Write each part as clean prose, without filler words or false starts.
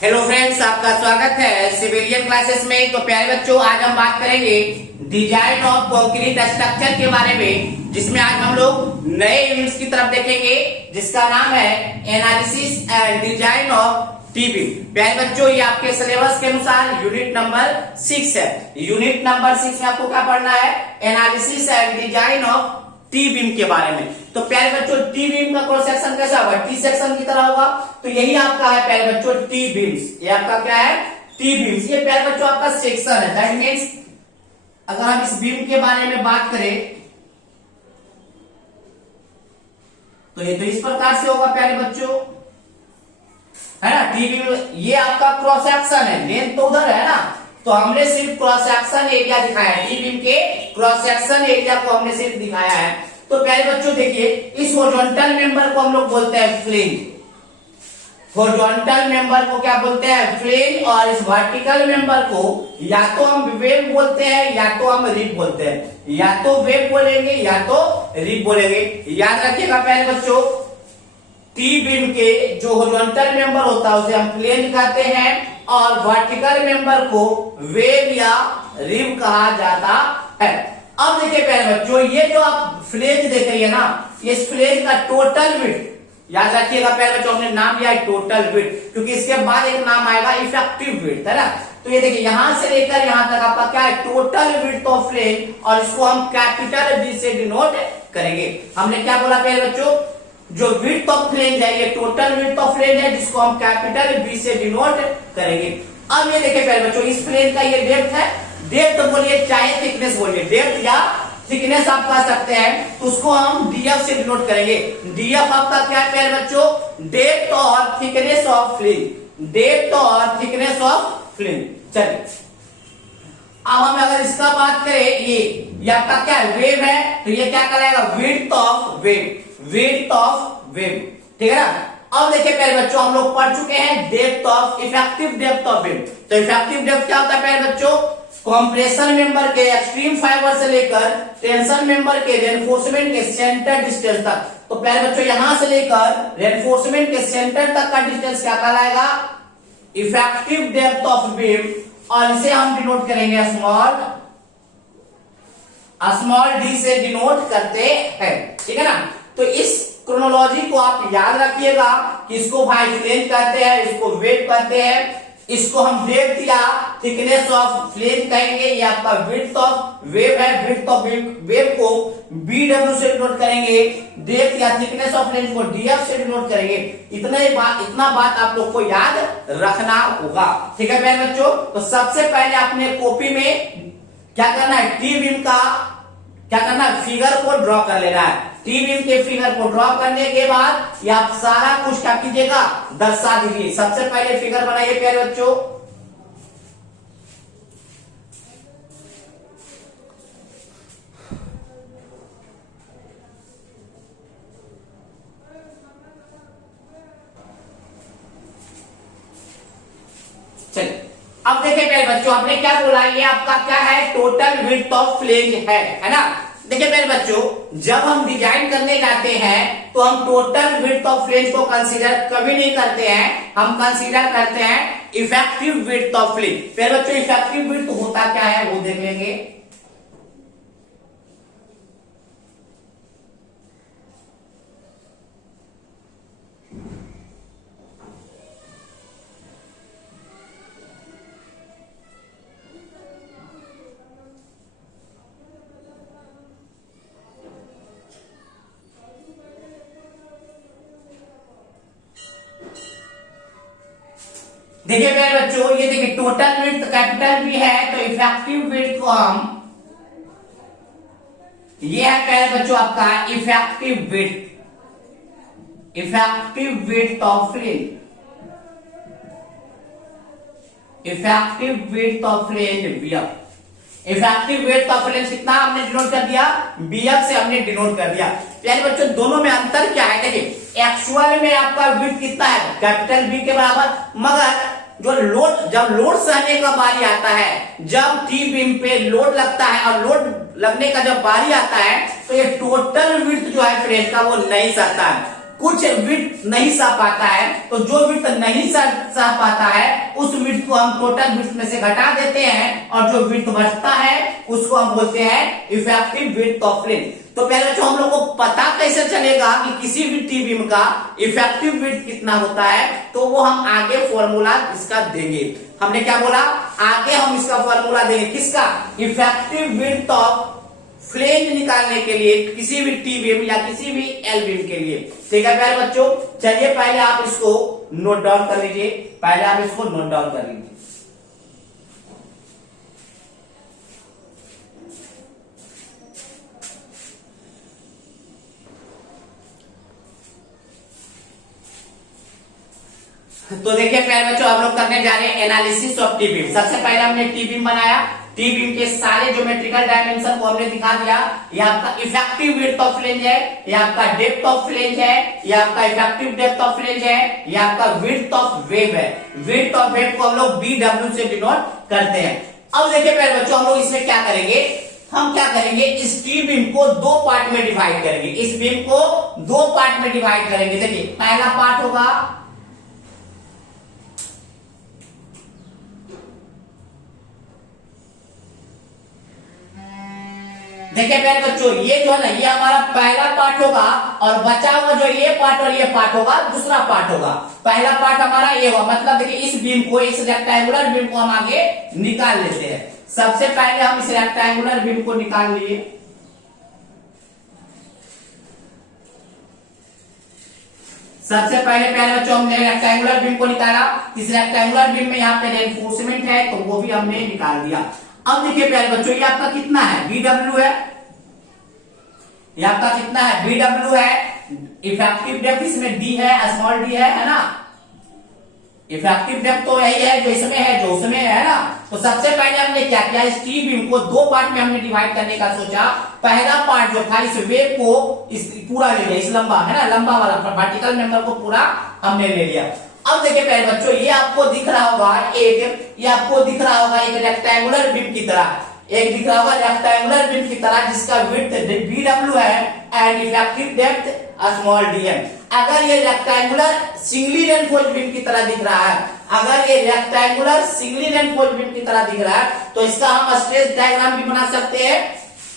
Hello friends, आपका स्वागत है सिविलियन क्लासेस में। तो प्यारे बच्चों, आज हम बात करेंगे डिजाइन ऑफ कंक्रीट स्ट्रक्चर के बारे में, जिसमें आज हम लोग नए यूनिट्स की तरफ देखेंगे जिसका नाम है analysis and design of T beam. प्यारे बच्चों, ये आपके सिलेबस के अनुसार यूनिट नंबर 6 है। यूनिट नंबर 6 में आपको क्या पढ़ना है? Analysis and design of T beam के बारे में। तो प्यारे बच्चों, टी बीम का क्रॉस सेक्शन कैसा होगा? टी सेक्शन की तरह होगा। तो यही आपका है प्यारे बच्चों टी बीम्स। ये आपका क्या है? T beams. ये प्यारे बच्चों आपका सेक्शन है। दैट मीन्स अगर हम इस बीम के बारे में बात करें तो ये तो इस प्रकार से होगा प्यारे बच्चों, है ना। टी बीम ये आपका क्रॉस सेक्शन है, लेंथ तो उधर है ना, तो हमने सिर्फ क्रॉस सेक्शन एरिया दिखाया है। टी बीम के क्रॉस सेक्शन एरिया को हमने सिर्फ दिखाया है। तो प्यारे बच्चों देखिए, इस हॉरिजॉन्टल मेंबर को हम लोग बोलते हैं फ्लेंज। हॉरिजॉन्टल मेंबर को क्या बोलते हैं? फ्लेंज। और इस वर्टिकल मेंबर को या तो हम वेब बोलते हैं या तो हम रिब बोलते हैं। या तो वेब बोलेंगे या तो रिब बोलेंगे। याद रखिएगा प्यारे बच्चों, टी बीम के जो हॉरिजॉन्टल मेंबर होता है उसे हम फ्लेंज कहते हैं, और वर्टिकल मेंबर को वेब या रिब कहा जाता है। अब देखिए प्यारे बच्चों, ये जो आप फ्लेंज देख रही है ना, इस फ्लेंज का टोटल विड्थ, याद रखिएगा प्यारे बच्चों, हमने नाम लिया है टोटल विड्थ, क्योंकि इसके बाद एक नाम आएगा इफेक्टिव विड्थ, है ना। तो ये देखिए, यहां से लेकर यहां तक आपका क्या है? टोटल विड्थ ऑफ फ्लेंज, और इसको हम कैपिटल बी से डिनोट करेंगे। हमने क्या बोला प्यारे बच्चों? जो विड्थ ऑफ फ्लेंज है ये टोटल विड्थ ऑफ फ्लेंज है, जिसको हम कैपिटल बी से डिनोट करेंगे। अब ये देखिए प्यारे बच्चों, इस फ्लेंज का ये डेप्थ है। डेप्थ बोलिए चाहे थिकनेस बोलिए, डेप्थ या थिकनेस आप कह सकते हैं, तो उसको हम डीएफ से डिनोट करेंगे। डीएफ आपका क्या है प्यारे बच्चों? डेप्थ और थिकनेस ऑफ फ्लेंज। डेप्थ और थिकनेस ऑफ फ्लेंज। चलिए, अब हम अगर इसका बात करें, ये आपका क्या है? वेव है, तो ये क्या कहलाएगा? Width of wave. Width of wave, ठीक है ना। अब देखिए प्यारे बच्चों, हम लोग पढ़ चुके हैं depth of, effective depth of wave. तो इफेक्टिव डेप्थ क्या होता है प्यारे बच्चों? कंप्रेशन मेंबर के एक्सट्रीम फाइबर से लेकर टेंशन मेंबर के रेनफोर्समेंट के सेंटर डिस्टेंस तक। तो प्यारे बच्चों, यहां से लेकर रेनफोर्समेंट के सेंटर तक का डिस्टेंस क्या कहलाएगा? Effective depth of wave. और इसे हम डिनोट करेंगे स्मॉल डी से डिनोट करते हैं, ठीक है ना। तो इस क्रोनोलॉजी को आप याद रखिएगा कि इसको भाई फ्लेंज कहते हैं, इसको वेव कहते हैं, इसको हम डेप्थ या थिकनेस ऑफ फ्लेंज कहेंगे। ये आपका विड्थ ऑफ वेव है। विड्थ ऑफ वेव को बीडब्ल्यू से डिनोट करेंगे। डेप्थ या थिकनेस ऑफ फ्लेंज को डीएफ से डिनोट करेंगे। इतना बात आप लोग को याद रखना होगा, ठीक है प्यारे बच्चों। तो सबसे पहले अपने कॉपी में क्या करना है? टी बीम का क्या करना है? फिगर को ड्रॉ कर लेना है। टी बीम के फिगर को ड्रॉ करने के बाद ये आप सारा कुछ क्या कीजिएगा? दर्शा दीजिए। सबसे पहले फिगर बनाइए प्यारे बच्चों। चलिए, अब देखिए प्यारे बच्चों, आपने क्या बोला? ये आपका क्या है? टोटल विड्थ ऑफ फ्लेंज है ना। देखिए मेरे बच्चों, जब हम डिजाइन करने जाते हैं तो हम टोटल विड्थ ऑफ फ्लेंज को कंसीडर कभी नहीं करते हैं, हम कंसीडर करते हैं इफेक्टिव विड्थ ऑफ फ्लेंज। मेरे बच्चों, इफेक्टिव विड्थ होता क्या है वो देख लेंगे। देखिए मेरे बच्चों, ये देखिए टोटल विड्थ कैपिटल भी है, तो इफेक्टिव विड्थ को हम, ये है प्यारे बच्चों आपका effective width of flange. Effective width of flange BF. Effective width of flange कितना हमने डिनोट कर दिया? बीएफ से हमने डिनोट कर दिया। प्यारे बच्चों, दोनों में अंतर क्या है? देखिए, एक्चुअल में आपका विड्थ कितना है? कैपिटल बी के बराबर। मगर जो जब लोड सहने का बारी आता है, जब टी बीम पे लोड लगता है और लोड लगने का जब बारी आता है, तो ये टोटल विड्थ जो है फ्लेंज का वो नहीं सहता है। कुछ विड्थ नहीं सह पाता है, तो जो विड्थ नहीं सह पाता है उस विड्थ को हम टोटल विड्थ में से घटा देते हैं, और जो विड्थ बचता है उसको हम बोलते हैं इफेक्टिव विड्थ ऑफ फ्लेम। तो पहले बच्चों हम लोग को पता कैसे चलेगा कि किसी भी टी बीम का इफेक्टिव विड्थ कितना होता है, तो वो हम आगे फॉर्मूला इसका देंगे। हमने क्या बोला, आगे हम इसका फॉर्मूला देंगे, किसका, इफेक्टिव विड्थ ऑफ फ्लेंज निकालने के लिए किसी भी टी बीम या किसी भी एल बीम के लिए। ठीक है प्यारे बच्चों, चलिए पहले आप इसको नोट डाउन कर लीजिए, पहले आप इसको नोट डाउन कर लीजिए। तो देखिए प्यारे बच्चों, हम लोग करने जा रहे हैं एनालिसिस ऑफ टी बीम। सबसे पहले हमने टी बीम बनाया, टी बीम के सारे ज्योमेट्रिकल डायमेंशन को हमने दिखा दिया। ये आपका इफेक्टिव विड्थ ऑफ फ्लेंज है, ये आपका डेप्थ ऑफ फ्लेंज है, ये आपका इफेक्टिव डेप्थ ऑफ फ्लेंज है, ये आपका विड्थ ऑफ वेव है। विड्थ ऑफ वेव को हम लोग BW से डिनोट करते हैं। अब देखिए प्यारे बच्चों, हम लोग इसमें क्या करेंगे, हम क्या करेंगे, इस टी बीम को दो पार्ट में डिवाइड करेंगे। इस बीम को दो पार्ट में डिवाइड करेंगे। देखिए पहला पार्ट होगा, देखिए प्यारे बच्चों, ये जो है ना, ये हमारा पहला पार्ट होगा, और बचा हुआ जो ये पार्ट और ये पार्ट होगा दूसरा पार्ट होगा। पहला पार्ट हमारा ये होगा, मतलब देखिए इस बीम को, इस रेक्टेंगुलर बीम को हम आगे निकाल लेते हैं। सबसे पहले हम इस रेक्टेंगुलर बीम को निकाल लिए। सबसे पहले प्यारे बच्चों हमने रेक्टेंगुलर बीम को निकाला। इस रेक्टेंगुलर बीम में यहाँ पे रेनफोर्समेंट है, तो वो भी हमने निकाल दिया। अब देखिए प्यारे बच्चों, ये आपका कितना है, BW है, ये आपका कितना है, BW है। इफेक्टिव डेप्थ इसमें D है, स्मॉल d है ना। इफेक्टिव डेप्थ तो यही है जो इसमें है, जो उसमें है ना। तो सबसे पहले हमने क्या किया, इस टी बीम को दो पार्ट में हमने डिवाइड करने का सोचा। पहला पार्ट जो था, इस वेव को इस पूरा ले लिया, इस लंबा है ना, लंबा वाला वर्टिकल मेंबर को पूरा हमने ले लिया। अब देखिए प्यारे बच्चों, ये आपको दिख रहा होगा ये आपको दिख रहा होगा एक रेक्टेंगुलर बीम की तरह, एक दिख रहा होगा रेक्टेंगुलर बीम की तरह, जिसका विड्थ BW है and effective depth small d है। अगर ये रेक्टेंगुलर सिंगली रेनफोर्स्ड बीम की तरह दिख रहा है, अगर ये रेक्टेंगुलर सिंगली रेनफोर्स्ड बीम की तरह दिख रहा है, तो इसका हम स्ट्रेस डायग्राम भी बना सकते हैं।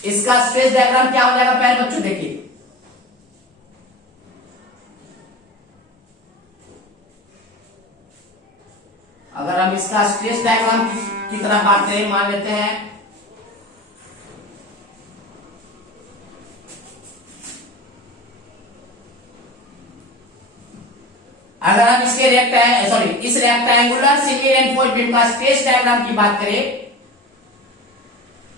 इसका स्ट्रेस डायग्राम क्या हो जाएगा प्यारे बच्चों, देखिए अगर हम इसका स्ट्रेस डायग्राम की तरह बात करें, मान लेते हैं अगर हम इसके इस रेक्टेंगुलर सिंगली रेनफोर्स्ड बीम का स्ट्रेस डायग्राम की बात करें,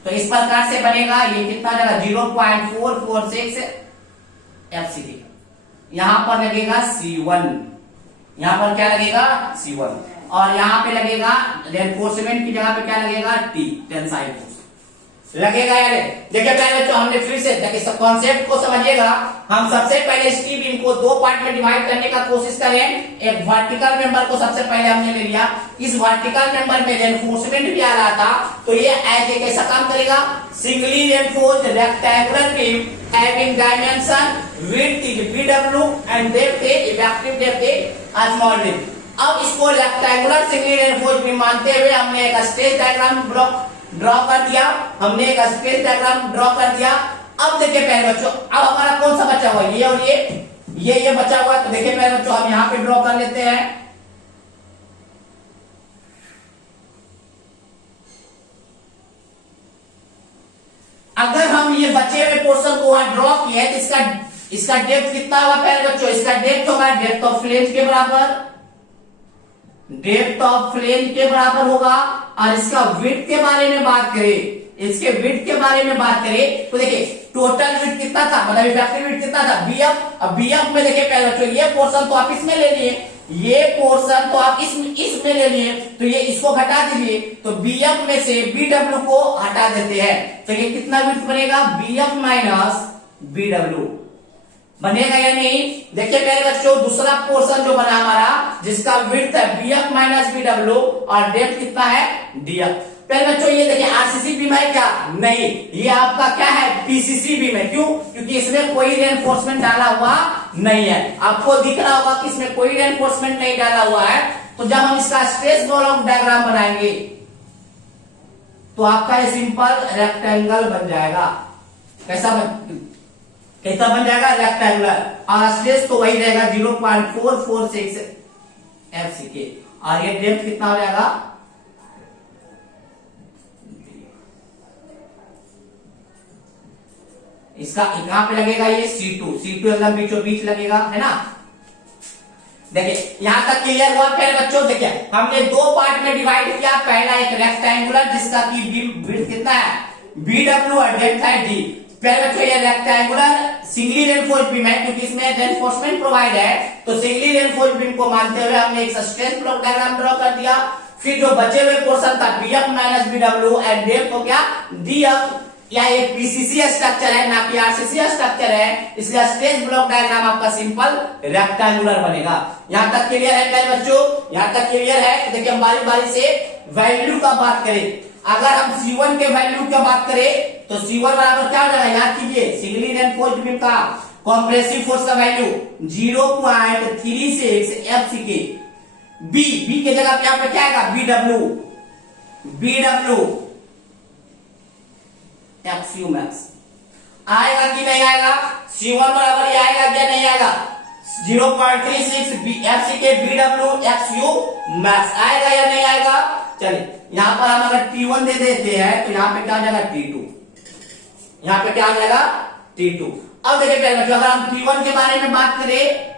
तो इस प्रकार से बनेगा। ये कितना जगह 0.446 FCD, यहां पर लगेगा C1, यहां पर क्या लगेगा C1, और यहां पे लगेगा रेनफोर्समेंट की जगह पे क्या लगेगा T, टेंसाइल फोर्स लगेगा। यार देखिए पहले तो हमने फिर से देखिए सब कॉन्सेप्ट को समझिएगा। हम सबसे पहले इस टी बीम को दो पार्ट में डिवाइड करने का कोशिश करें। एक वर्टिकल मेंबर को सबसे पहले हमने ले लिया, इस वर्टिकल मेंबर में रेनफोर्समेंट भी आ रहा था, तो ये ऐसे कैसा काम करेगा, singly reinforced rectangular beam having dimension width is BW and depth effective depth small d। अब इसको रेक्टेंगुलर सिंगली रेनफोर्स्ड बीम मानते हुए हमने एक स्ट्रेस डायग्राम ड्रॉ कर दिया, हमने एक स्ट्रेस डायग्राम ड्रॉ कर दिया। अब देखिए प्यारे बच्चों, अब हमारा कौन सा बचा हुआ, ये और ये बचा हुआ। तो देखिए प्यारे बच्चों, हम यहां पे ड्रॉ कर लेते हैं। अगर हम ये बचे हुए पोर्शन को वहां ड्रॉ किए, तो इसका डेप्थ कितना होगा प्यारे बच्चों, इसका डेप्थ होगा डेप्थ ऑफ फ्लेंज के बराबर, डेप्थ ऑफ फ्लेंज के बराबर होगा। और इसका विड्थ के बारे में बात करें, इसके विड्थ के बारे में बात करें, तो देखिए टोटल विड्थ कितना था, मतलब इफेक्टिव विड्थ कितना था BF। अब BF में देखिए पहले बच्चों, ये पोर्शन तो आप इसमें ले लिए, ये पोर्शन तो आप इसमें ले लिए, तो ये इसको घटा दीजिए, तो BF में से BW को हटा देते हैं, तो ये कितना विड्थ बनेगा, BF माइनस BW बनेगा या नहीं। देखिए प्यारे बच्चों, दूसरा पोर्शन जो बना हमारा, जिसका विड्थ है BF माइनस BW और डेप्थ कितना है DF। प्यारे बच्चों ये देखिए RCC बीम है क्या, नहीं, ये आपका क्या है PCC बीम है। क्यों, क्योंकि इसमें कोई रेनफोर्समेंट डाला हुआ नहीं है। आपको दिख रहा होगा कि इसमें कोई रेनफोर्समेंट नहीं डाला हुआ है। तो जब हम इसका स्ट्रेस ब्लॉक डायग्राम बनाएंगे तो आपका ये सिंपल रेक्टेंगल बन जाएगा। कैसा बन जाएगा? रेक्टेंगुलर। और स्ट्रेस तो वही रहेगा 0.446 FCK। और ये डेप्थ कितना हो जाएगा? इसका कहां पे लगेगा? ये C2 एकदम बीचों बीच लगेगा, है ना। देखिए यहां तक क्लियर हुआ। पहले बच्चों देखिए हमने दो पार्ट में डिवाइड किया। पहला एक रेक्टेंगुलर जिसका की विड्थ कितना है? BW और डेप्थ है D। पहले बच्चों ये रेक्टेंगुलर सिंगली रेनफोर्स्ड बीम है क्योंकि इसमें रेनफोर्समेंट प्रोवाइड है, तो सिंगली रेनफोर्स्ड बीम को मानते हुए हमने एक स्ट्रेस ब्लॉक डायग्राम ड्रॉ कर दिया। फिर जो बचे हुए पोर्शन था BF minus BW and depth हो गया DF। या ये PCC स्ट्रक्चर है ना कि RCC स्ट्रक्चर है, इसलिए स्ट्रेस ब्लॉक डायग्राम आपका सिंपल रेक्टेंगुलर बनेगा। यहां तक क्लियर है प्यारे बच्चों? यहां तक क्लियर है? देखिए हम बारी बारी से वैल्यू का बात करें। अगर हम C1 के वैल्यू की बात करें तो C1 बराबर क्या हो जाएगा? याद कीजिए सिंगली रेनफोर्स्ड बीम का कॉम्प्रेसिव फोर्स का वैल्यू 0.36 FCK। बी के जगह पे यहाँ पे क्या आएगा? BW FCU मैक्स आएगा कि नहीं आएगा? C1 बराबर ये आएगा क्या नहीं आएगा? 0.36 FCK BW FCU मैक्स आएगा या नहीं आएगा? चलिए यहां पर हम अगर T1 दे देते हैं तो यहां पे क्या आ जाएगा? T2। यहां पे क्या आ जाएगा? T2। अब देखिए प्यारे बच्चों अगर हम T1 के बारे में बात करें,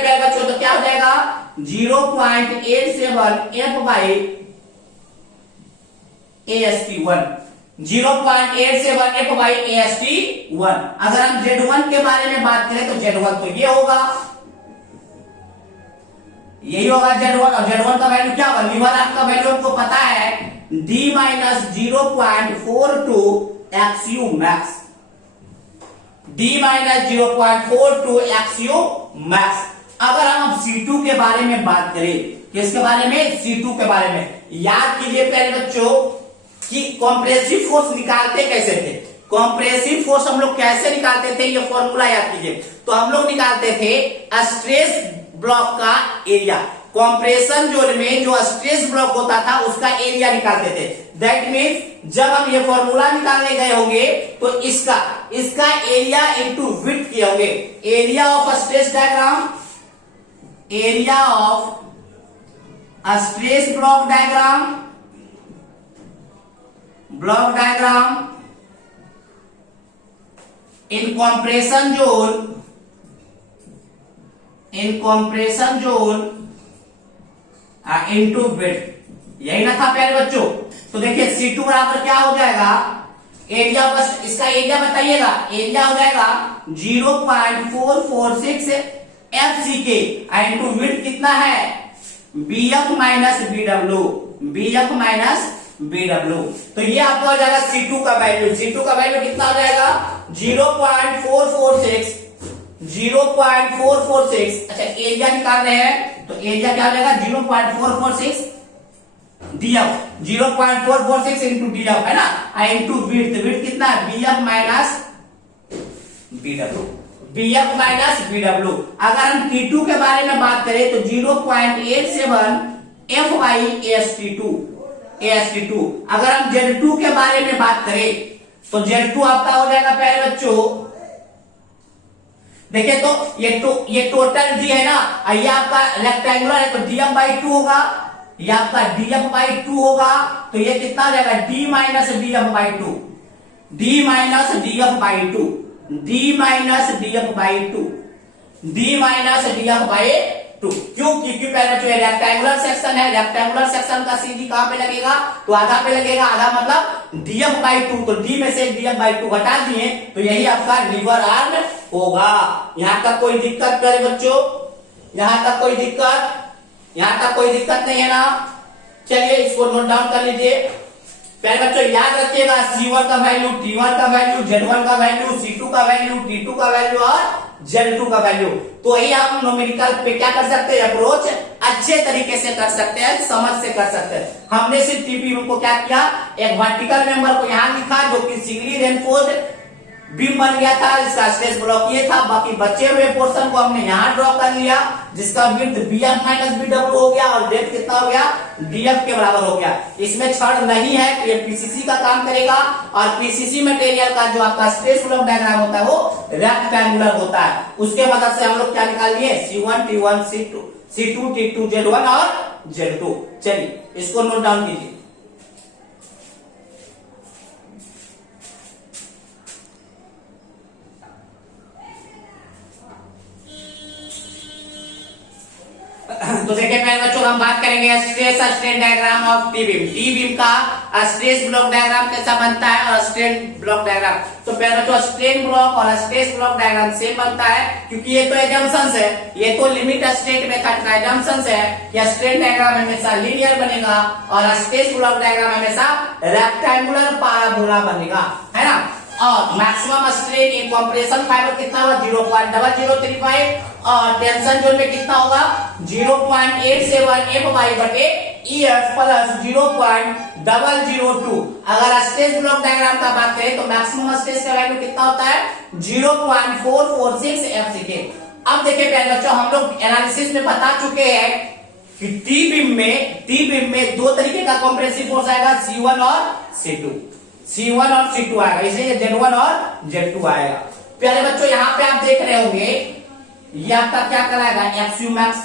प्यारे बच्चों तो क्या हो जाएगा? 0.87 F by AST1। 0.87 F by AST1। अगर हम Z1 के बारे में बात करें तो Z1 तो ये होगा, यही होगा Z1। और Z1 का वैल्यू क्या होगा? लीवर आर्म का वैल्यू हमको पता है D minus 0.42 XU max. D minus 0.42 XU max. अगर हम C2 के बारे में बात करें, किसके बारे में? C2 के बारे में। याद कीजिए प्यारे बच्चों कि कॉम्प्रेसिव फोर्स निकालते कैसे थे? कॉम्प्रेसिव फोर्स हम लोग कैसे निकालते थे? ये फॉर्मूला याद कीजिए। तो हम लोग निकालते थे स्ट्रेस ब्लॉक का एरिया। कॉम्प्रेशन जोन में जो स्ट्रेस ब्लॉक होता था उसका एरिया निकालते थे। दैट मीन्स जब हम ये फॉर्मूला निकालने गए होंगे तो इसका एरिया इंटू विड्थ किए होंगे। Area of stress diagram, area of stress block diagram in compression zone into width. यही ना था प्यारे बच्चों। तो देखिए C2 बराबर क्या हो जाएगा? एरिया बस इसका एरिया बताइएगा। एरिया हो जाएगा 0.446 FCK इनटू विड्थ कितना है? BF minus BW। तो ये आपका हो जाएगा C2 का वैल्यू। C2 का वैल्यू कितना हो जाएगा? 0.446। अच्छा एरिया निकाल रहे हैं तो एरिया क्या हो जाएगा? 0.446 DF। 0.446 इंटू DF है ना, इंटू विड्थ। विड्थ कितना है? BF minus BW। अगर हम T2 के बारे में बात करें तो 0.87 F बाई AST2। अगर हम Z2 के बारे में बात करें तो Z2 आपका हो जाएगा प्यारे बच्चों, देखिए तो ये टोटल D है ना, ये आपका रेक्टेंगुलर है तो DF बाई 2 होगा, ये आपका DF बाई 2 होगा। तो ये कितना हो जाएगा? D minus DF by 2। D minus DF by 2। D minus DF by 2। D minus DF by 2। क्यों? क्योंकि पहले जो रेक्टेंगुलर सेक्शन है, रेक्टेंगुलर सेक्शन का सीधी कहां पे लगेगा? तो आधा पे लगेगा। आधा मतलब DF बाई 2। तो D में से DF बाई 2 हटा दिए तो यही आपका लीवर आर्म होगा। यहां तक कोई दिक्कत करे बच्चों? यहां तक कोई दिक्कत नहीं है ना? चलिए इसको नोट डाउन कर लीजिए। पहले बच्चों याद रखिएगा C1 का वैल्यू, T1 का वैल्यू, Z1 का वैल्यू, C2 का वैल्यू, T2 का वैल्यू और Z2 का वैल्यू। तो यही हम न्यूमेरिकल पे क्या कर सकते हैं? अप्रोच अच्छे तरीके से कर सकते हैं, समझ से कर सकते हैं। हमने सिर्फ TP को क्या किया? एक वर्टिकल मेंबर को यहां लिखा जो कि सिंगली रेनफोर्स्ड बीम बन गया था, इसका स्ट्रेस ब्लॉक ये था। बाकी बचे हुए पोर्शन को हमने यहाँ ड्रॉ कर लिया, जिसका विड्थ BF माइनस BW हो गया और डेप्थ कितना हो गया, DF के बराबर हो गया। इसमें छड़ नहीं है तो ये PCC का काम करेगा, और PCC मटेरियल का जो आपका स्ट्रेस ब्लॉक डायग्राम होता है वो रेक्टेंगुलर होता है। उसके मदद से हम लोग क्या निकाल लिए, C1 T1 C2 T2 Z1 और Z2। चलिए इसको नोट डाउन कीजिए। तो देखिए पहले बच्चों हम बात करेंगे stress strain diagram of T beam. T beam का स्ट्रेस ब्लॉक डायग्राम कैसा बनता है और स्ट्रेन ब्लॉक डायग्राम। तो पहले बच्चों स्ट्रेन ब्लॉक और स्ट्रेस ब्लॉक डायग्राम सेम बनता है, क्योंकि ये तो एजम्पशंस है, ये तो लिमिट स्टेट मेथड का एजम्पशंस है कि स्ट्रेन डायग्राम हमेशा लीनियर बनेगा और स्ट्रेस ब्लॉक डायग्राम हमेशा रेक्टेंगुलर पैराबोला बनेगा, है ना। और maximum strain in compression fibre कितना होगा, 0.0035, और टेंशन जोन में कितना होगा, 0.87 F/EF प्लस 0.002। अगर स्ट्रेस ब्लॉक डायग्राम का बात करें तो मैक्सिमम स्ट्रेस का वैल्यू कितना होता है, 0.446 FCK। अब देखिए पहले बच्चों हम लोग एनालिसिस में बता चुके हैं कि टी बीम में दो तरीके का कंप्रेसिव फोर्स आएगा, C1 और C2 आएगा, इसलिए Z1 और Z2 आएगा। प्यारे बच्चों यहाँ पे आप देख रहे होंगे ये आपका क्या कहलाएगा, एक्सयू मैक्स।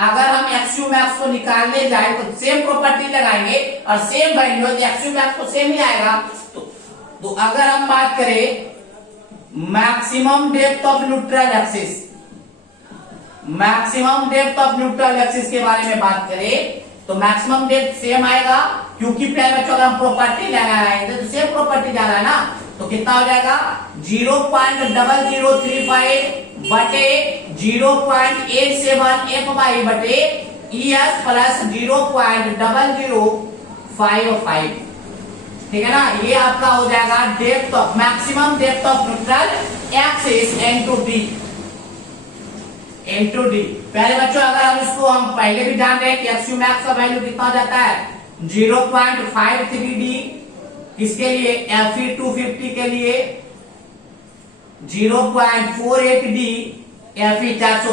अगर हम एक्सयू मैक्स को निकालने जाए तो सेम प्रॉपर्टी लगाएंगे और सेम वैल्यू, एक्सयू मैक्स तो सेम ही आएगा। तो अगर हम बात करें maximum depth of neutral axis, maximum depth of neutral axis के बारे में बात करें तो मैक्सिमम डेप्थ सेम आएगा, क्योंकि पहले बच्चों अगर हम प्रॉपर्टी लगा रहे हैं तो सेम प्रॉपर्टी जा रहा है ना। तो कितना हो जाएगा, 0.0035 बटे 0.87 F/EF प्लस 0.0055। ठीक है ना। ये आपका हो जाएगा depth of maximum depth of neutral axis N to D. पहले बच्चों अगर हम इसको हम पहले भी जान रहे हैं कि एक्सयू मैक्स का वैल्यू कितना हो जाता है, 0.53D किसके लिए, Fe250 के लिए, 0.48D Fe405